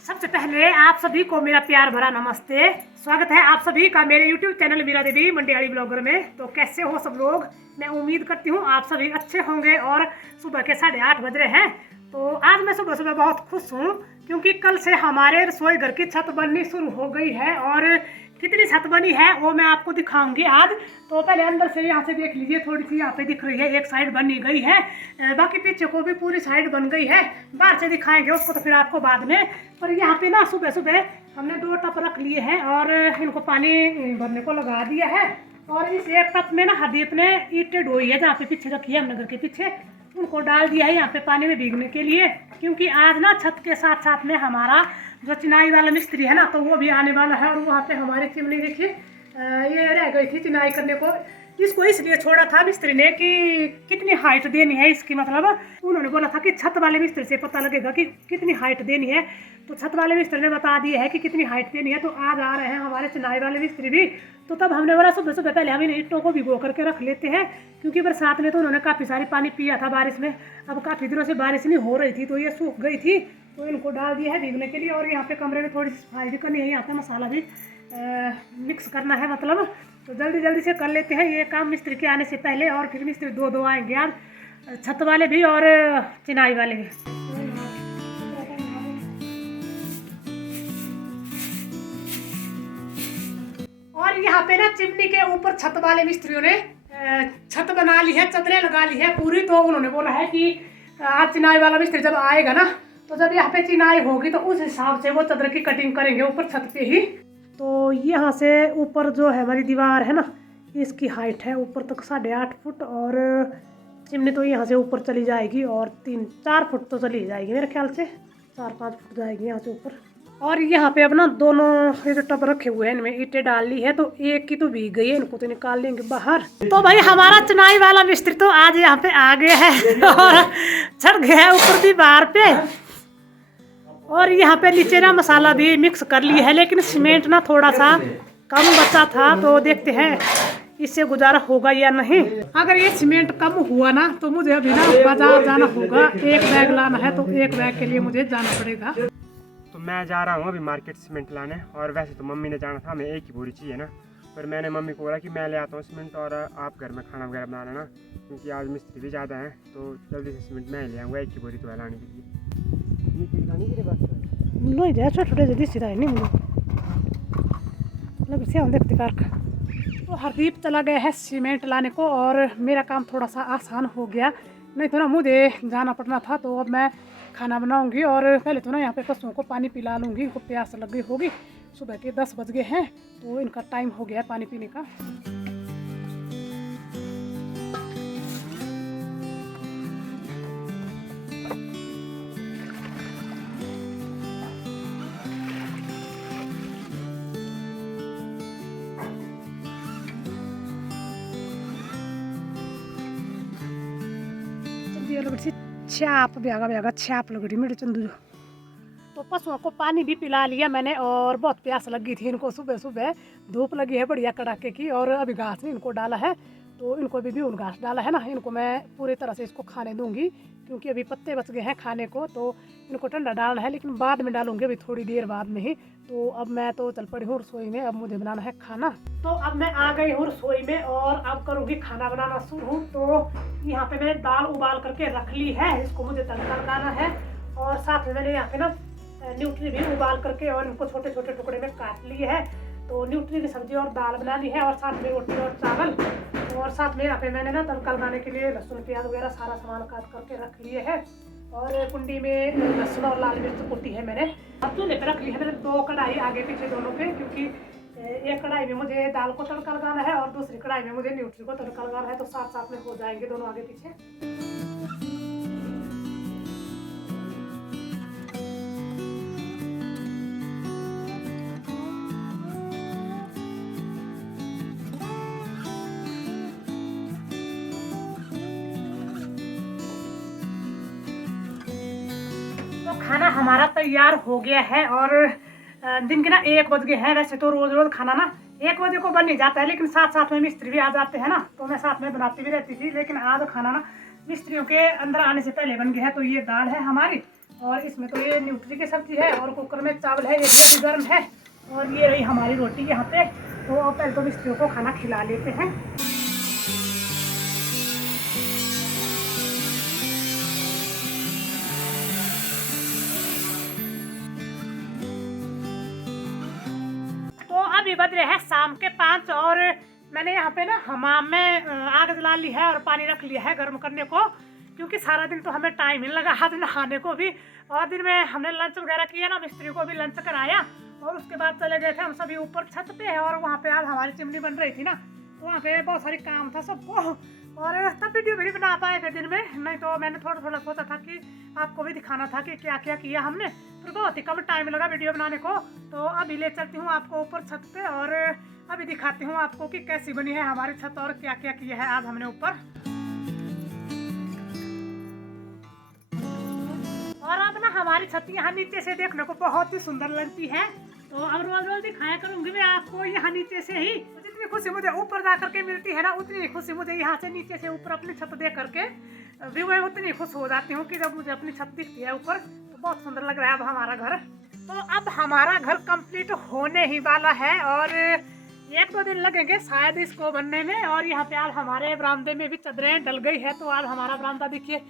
सबसे पहले आप सभी को मेरा प्यार भरा नमस्ते। स्वागत है आप सभी का मेरे YouTube चैनल मीरा देवी मंडियाली ब्लॉगर में। तो कैसे हो सब लोग? मैं उम्मीद करती हूँ आप सभी अच्छे होंगे। और सुबह के 8:30 बज रहे हैं। तो आज मैं सुबह सुबह बहुत खुश हूँ क्योंकि कल से हमारे रसोई घर की छत बननी शुरू हो गई है। और कितनी छत बनी है वो मैं आपको दिखाऊंगी आज। तो पहले अंदर से यहाँ से देख लीजिए, थोड़ी सी यहाँ पे दिख रही है, एक साइड बनी गई है, बाकी पीछे को भी पूरी साइड बन गई है। बाहर से दिखाएंगे उसको तो फिर आपको बाद में। पर यहाँ पे ना सुबह सुबह हमने 2 टप रख लिए हैं और इनको पानी भरने को लगा दिया है। और इस एक टप में ना हरदीप ने ईंटें ढोई है जहाँ पे पीछे रखी है, हम नगर के पीछे, उनको डाल दिया है यहाँ पे पानी में भीगने के लिए। क्योंकि आज ना छत के साथ साथ में हमारा जो चिनाई वाला मिस्त्री है ना, तो वो भी आने वाला है। और वहाँ पे हमारी चिमनी देखिए ये रह गई थी चिनाई करने को। इसको इसलिए छोड़ा था मिस्त्री ने कि कितनी हाइट देनी है इसकी, मतलब उन्होंने बोला था कि छत वाले मिस्त्री से पता लगेगा कि कितनी हाइट देनी है। तो छत वाले मिस्त्री ने बता दिया है कि कितनी हाइट देनी है। तो आज आ रहे हैं हमारे चिनाई वाले मिस्त्री भी। तो तब हमने बोला सुबह सुबह पहले हम इन ईंटों को भिगो करके रख लेते हैं, क्योंकि बरसात में तो उन्होंने काफ़ी सारी पानी पिया था बारिश में। अब काफ़ी दिनों से बारिश नहीं हो रही थी तो ये सूख गई थी, तो इनको डाल दिया है भीगने के लिए। और यहाँ पे कमरे में थोड़ी सी सफाई भी करनी है, यहाँ पे मसाला भी मिक्स करना है मतलब। तो जल्दी जल्दी से कर लेते हैं ये काम मिस्त्री के आने से पहले। और फिर मिस्त्री दो आएंगे आज, छत वाले भी और चिनाई वाले भी। और यहाँ पे ना चिमनी के ऊपर छत वाले मिस्त्रियों ने छत बना ली है, चदरें लगा ली है पूरी। तो उन्होंने बोला है कि आज चिनाई वाला मिस्त्री जब आएगा ना, तो जब यहाँ पे चिनाई होगी तो उस हिसाब से वो चदर की कटिंग करेंगे ऊपर छत पे ही। तो यहाँ से ऊपर जो है हमारी दीवार है ना, इसकी हाइट है ऊपर तक 8.5 फुट। और चिमनी तो यहाँ से ऊपर चली जाएगी और 3-4 फुट तो चली जाएगी मेरे ख्याल से, 4-5 फुट जाएगी यहाँ से ऊपर। और यहाँ पे अब ना दोनों ये जो टब रखे हुए हैं इनमें ईंटें डाल ली है, तो एक की तो भीग गई है, इनको तो निकाल लेंगे बाहर। तो भाई हमारा चिनाई वाला मिस्त्री तो आज यहाँ पे आ गया है और चढ़ गया है ऊपर दीवार पे। और यहाँ पे नीचे ना मसाला भी मिक्स कर लिया है, लेकिन सीमेंट ना थोड़ा सा कम बचा था, तो देखते हैं इससे गुजारा होगा या नहीं। अगर ये सीमेंट कम हुआ ना तो मुझे अभी ना बाजार जाना होगा, एक बैग लाना है, तो एक बैग के लिए मुझे जाना पड़ेगा। तो मैं जा रहा हूँ अभी मार्केट सीमेंट लाने। और वैसे तो मम्मी ने जाना था, हमें एक ही बोरी चाहिए ना, पर मैंने मम्मी को बोला कि मैं ले आता हूँ सीमेंट और आप घर में खाना वगैरह बना लेना, क्योंकि आज मिस्त्री भी ज़्यादा हैं। तो जल्दी से सीमेंट मैं ले आऊँगा, एक ही बोरी तो लाने के लिए। तो हरदीप चला गया है सीमेंट लाने को और मेरा काम थोड़ा सा आसान हो गया, नहीं तो ना मुझे जाना पड़ना था। तो अब मैं खाना बनाऊंगी और पहले तो ना यहाँ पे पशुओं को पानी पिला लूँगी, इनको प्यास लग गई होगी। सुबह के 10 बज गए हैं तो इनका टाइम हो गया पानी पीने का। छाप ब्यागा छाप लग रही मेरे चंदू। तो पशुओं को पानी भी पिला लिया मैंने और बहुत प्यास लगी थी इनको सुबह सुबह। धूप लगी है बढ़िया कड़ाके की और अभी घास भी इनको डाला है, तो इनको भी उन घास डाला है ना, इनको मैं पूरी तरह से इसको खाने दूंगी, क्योंकि अभी पत्ते बच गए हैं खाने को। तो इनको ठंडा डालना है, लेकिन बाद में डालूंगी, अभी थोड़ी देर बाद में ही। तो अब मैं तो चल पड़ी हूँ रसोई में, अब मुझे बनाना है खाना। तो अब मैं आ गई हूँ रसोई में और अब करूँगी खाना बनाना शुरू। तो यहाँ पे मैंने दाल उबाल करके रख ली है, इसको मुझे तड़का लगाना है। और साथ में मैंने यहाँ पे ना न्यूट्री भी उबाल करके और इनको छोटे छोटे टुकड़े में काट लिए है। तो न्यूट्री की सब्जी और दाल बनानी है और साथ में रोटी और चावल। और साथ में यहाँ पे मैंने ना तड़का लगाने के लिए लहसुन प्याज वगैरह सारा सामान काट करके रख लिए है। और कुंडी में लहसुन और लाल मिर्च कुटी है मैंने। अब चूल्हे पे रख ली है मैंने 2 कढ़ाई आगे पीछे दोनों पे, क्योंकि एक कढ़ाई में मुझे दाल को तड़का लगाना है और दूसरी कढ़ाई में मुझे न्यूट्री को तड़का लगाना है। तो साथ साथ में हो जाएंगे दोनों आगे पीछे। तो खाना हमारा तैयार हो गया है और दिन के ना 1 बज गए हैं। वैसे तो रोज रोज खाना ना 1 बजे को बन नहीं जाता है, लेकिन साथ साथ में मिस्त्री भी आ जाते हैं ना, तो मैं साथ में बनाती भी रहती थी। लेकिन आज खाना ना मिस्त्रियों के अंदर आने से पहले बन गया है। तो ये दाल है हमारी, और इसमें तो ये न्यूट्री की सब्जी है, और कुकर में चावल है, एक भी गर्म है, और ये रही हमारी रोटी यहाँ पे। तो पहले तो मिस्त्रियों को खाना खिला लेते हैं। तो अभी बज रहे हैं शाम के 5, और मैंने यहाँ पे ना हमाम में आग जला ली है और पानी रख लिया है गर्म करने को, क्योंकि सारा दिन तो हमें टाइम ही लगा हाथ नहाने को भी, और दिन में हमने लंच वगैरह किया ना, मिस्त्री को भी लंच कराया, और उसके बाद चले गए थे हम सभी ऊपर छत पे। और वहाँ पे आज हमारी चिमनी बन रही थी ना, तो वहाँ पे बहुत सारी काम था सबको, और तब वीडियो भी नहीं बना पाए थे दिन में। नहीं तो मैंने थोड़ा थोड़ा सोचा था कि आपको भी दिखाना था कि क्या क्या किया हमने, फिर बहुत ही कम टाइम लगा वीडियो बनाने को। तो अभी ले चलती हूँ आपको ऊपर छत पे, और अभी दिखाती हूँ आपको कि कैसी बनी है हमारी छत और क्या क्या किया है आज हमने ऊपर। और अब ना हमारी छत यहाँ नीचे से देखने को बहुत ही सुंदर लगती है। तो अब रोज रोज दिखाया करूंगी मैं आपको यहाँ नीचे से ही। तो जितनी खुशी मुझे ऊपर जा करके मिलती है ना, उतनी खुशी मुझे यहाँ से नीचे से ऊपर अपनी छत देख करके भी मैं उतनी खुश हो जाती हूँ कि जब मुझे अपनी छत दिखती है ऊपर। तो बहुत सुंदर लग रहा है अब हमारा घर। तो अब हमारा घर कंप्लीट होने ही वाला है, और 1-2 दिन लगेंगे शायद इसको बनने में। और यहाँ पे आज हमारे बरामदे में भी चादरें डल गई है, तो आज हमारा बरामदा देखिए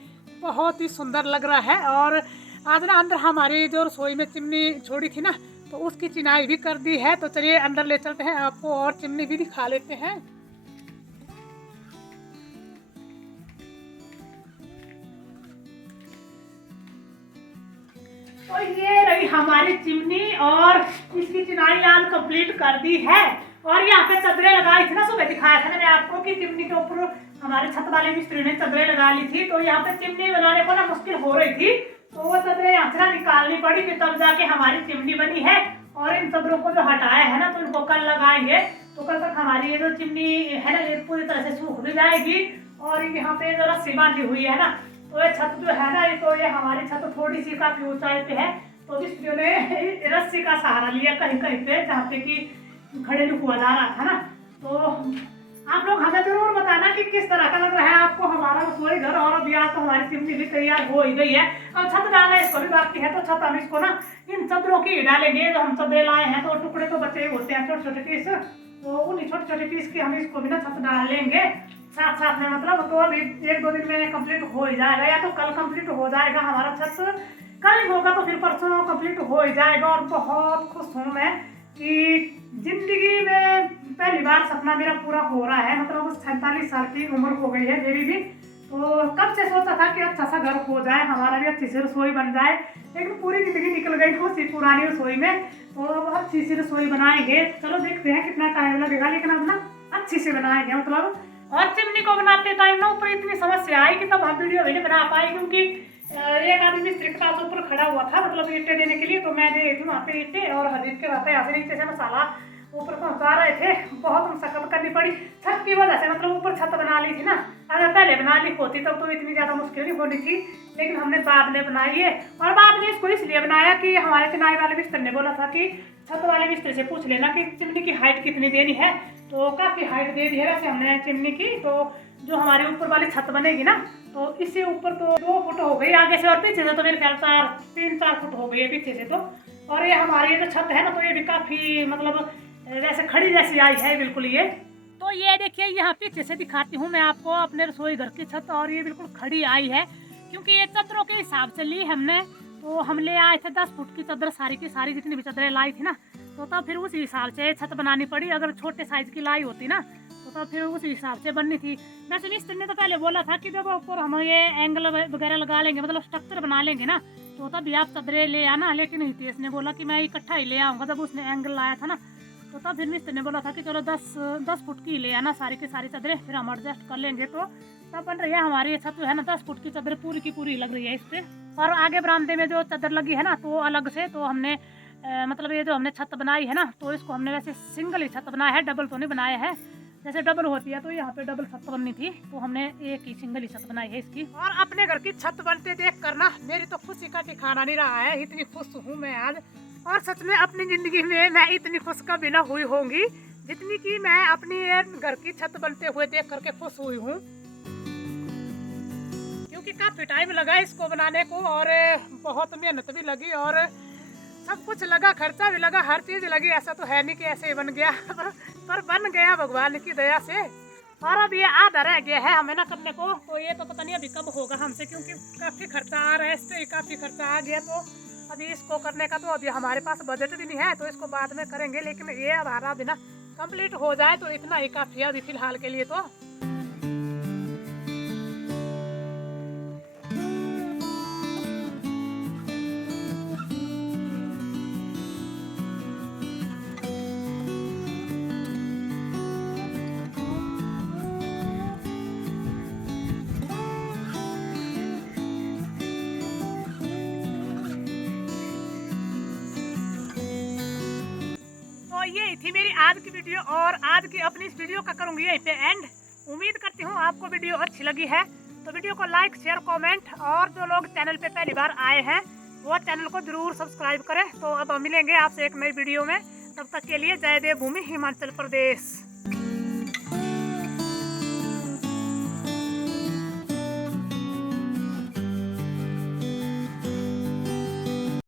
बहुत ही सुंदर लग रहा है। और आज ना अंदर हमारी जो रसोई में चिमनी छोड़ी थी ना, तो उसकी चिनाई भी कर दी है। तो चलिए अंदर ले चलते हैं, आपको और चिमनी भी दिखा लेते हैं। तो ये रही हमारी चिमनी, और इसकी चिनाई आज कंप्लीट कर दी है। और यहाँ पे चादरें लगाई थी ना, सुबह दिखाया था मैंने आपको कि चिमनी के ऊपर हमारे छत वाले मिस्त्री ने चादरें लगा ली थी। तो यहाँ पे चिमनी बनाने को ना मुश्किल हो रही थी, तो वो चादरें यहाँ से ना निकालनी पड़ी थी, तब जाके हमारी चिमनी बनी है। और इन चादरों को जो हटाया है ना, तो इनको कल लगाएंगे, तो कल तक हमारी ये जो चिमनी है ना, ये पूरी तरह से सूख भी जाएगी। और यहाँ पे जो रस्सी बांधी हुई है ना, तो ये छत जो है ना, ये हमारी छत थोड़ी सी काफी ऊंचाई पे है। तो मिस्त्रियों ने रस्सी का सहारा लिया कहीं कहीं पे, जहाँ पे की घरेलू हुआ जा रहा था ना। तो आप लोग हमें जरूर बताना कि किस तरह का लग रहा है आपको हमारा रसोई घर। और अभी आज तो हमारी चिमनी भी तैयार हो ही गई है, अब छत डालना इसको भी बाकी है। तो छत हम इसको ना इन चादरों की डालेंगे, जो हम चादरें लाए हैं, तो टुकड़े तो बचे होते हैं छोटे छोटे पीस, तो उन्हीं छोटे छोटे पीस की हम इसको भी ना छत डाल लेंगे साथ साथ में। मतलब तो अभी 1-2 दिन में कंप्लीट हो ही जाएगा, या तो कल कंप्लीट हो जाएगा हमारा छत, कल होगा तो फिर परसों कंप्लीट हो ही जाएगा। और बहुत खुश हूँ मैं कि जिंदगी में पहली बार सपना मेरा पूरा हो रहा है। मतलब 47 साल की उम्र हो गई है मेरी भी, तो कब से सोचा था कि अच्छा सा घर हो जाए, हमारा भी अच्छी सी रसोई बन जाए, लेकिन पूरी जिंदगी निकल गई उसी पुरानी रसोई में। तो अब अच्छी सी रसोई बनाएंगे, चलो देखते हैं कितना टाइम लगेगा, लेकिन अब ना अच्छी से बनाएंगे मतलब। और चिमनी को बनाते टाइम ना ऊपर इतनी समस्या आई कि तब हम वीडियो भी नहीं बना पाए, क्योंकि एक आदमी मिस्त्री के पास ऊपर खड़ा हुआ था, मतलब ईंटें देने के लिए। तो मैं दे थी वहाँ पे ईंटें, और हदीब के रहते यहाँ से नीचे से मसाला ऊपर पहुँचा रहे थे। बहुत मशक्कत करनी पड़ी छत की वजह से, मतलब ऊपर छत बना ली थी ना। अगर पहले बना ली होती तब तो इतनी ज़्यादा मुश्किल नहीं होनी थी, लेकिन हमने बाद में बनाई है। और बाद में इसको इसलिए बनाया कि हमारे चिनाई वाले मिस्त्री ने बोला था कि छत वाले मिस्त्री से पूछ लेना कि चिमनी की हाइट कितनी देनी है। तो काफ़ी हाइट दे दी है वैसे हमने चिमनी की। तो जो हमारी ऊपर वाली छत बनेगी ना, तो इससे ऊपर तो 2 फुट हो गई आगे से, और पीछे से तो मेरे ख्याल 3-4 फुट हो गई है पीछे से तो। और ये हमारी जो छत है ना, तो ये भी काफ़ी मतलब जैसे खड़ी जैसी आई है बिल्कुल ये। तो ये देखिए यहाँ पीछे से दिखाती हूँ मैं आपको अपने रसोई घर की छत, और ये बिल्कुल खड़ी आई है, क्योंकि ये चादरों के हिसाब से ली हमने। तो हम ले आए थे 10 फुट की चादर, सारी की सारी जितनी भी चादरें लाई थी ना, तो तब फिर उसी हिसाब से छत बनानी पड़ी। अगर छोटे साइज की लाई होती ना, तो तब फिर उसी हिसाब से बननी थी। वैसे मिस्त्री ने तो पहले बोला था कि जब ऊपर हम ये एंगल वगैरह लगा लेंगे, मतलब स्ट्रक्चर बना लेंगे ना, तो तभी आप चादरें ले आना। लेकिन हितेश ने बोला कि मैं इकट्ठा ही ले आऊँगा। जब उसने एंगल लाया था ना, तो तब फिर मिस्त्री ने बोला था कि चलो 10 फुट की ले आना सारी की सारी चादरें, फिर हम एडजस्ट कर लेंगे। तो तब बन रही है हमारी छत जो है ना, 10 फुट की चादर पूरी की पूरी लग रही है इस पे। और आगे बरामदे में जो चादर लगी है ना, तो अलग से तो हमने मतलब ये जो हमने छत बनाई है ना, तो इसको हमने वैसे सिंगल ही छत बनाया है, डबल तो नहीं बनाया है। जैसे डबल होती है तो यहाँ पे डबल छत बननी थी, तो हमने एक ही सिंगल ही छत बनाई है इसकी। और अपने घर की छत बनते देख कर ना मेरी तो खुशी का ठिकाना नहीं रहा है, इतनी खुश हूँ मैं आज। और सच में अपनी जिंदगी में मैं इतनी खुश कभी ना हुई होंगी जितनी कि मैं अपनी घर की छत बनते हुए देख करके खुश हुई हूँ। काफ़ी टाइम लगा इसको बनाने को और बहुत मेहनत भी लगी और सब कुछ लगा, खर्चा भी लगा, हर चीज़ लगी। ऐसा तो है नहीं कि ऐसे ही बन गया पर बन गया भगवान की दया से। और अब ये आधा रह गया है हमें ना करने को, तो ये तो पता नहीं अभी कब होगा हमसे, क्योंकि काफ़ी खर्चा आ रहा है, इस पर काफ़ी खर्चा आ गया। तो अभी इसको करने का तो अभी हमारे पास बजट भी नहीं है, तो इसको बाद में करेंगे। लेकिन ये हमारा बिना कंप्लीट हो जाए तो इतना ही काफ़ी है अभी फिलहाल के लिए। तो ये थी मेरी आज की वीडियो और आज की अपनी इस वीडियो का करूंगी यहीं पे एंड। उम्मीद करती हूँ आपको वीडियो अच्छी लगी है, तो वीडियो को लाइक शेयर कमेंट, और जो लोग चैनल पे पहली बार आए हैं वो चैनल को जरूर सब्सक्राइब करें। तो अब मिलेंगे आपसे एक नई वीडियो में, तब तक के लिए जय देव भूमि हिमाचल प्रदेश।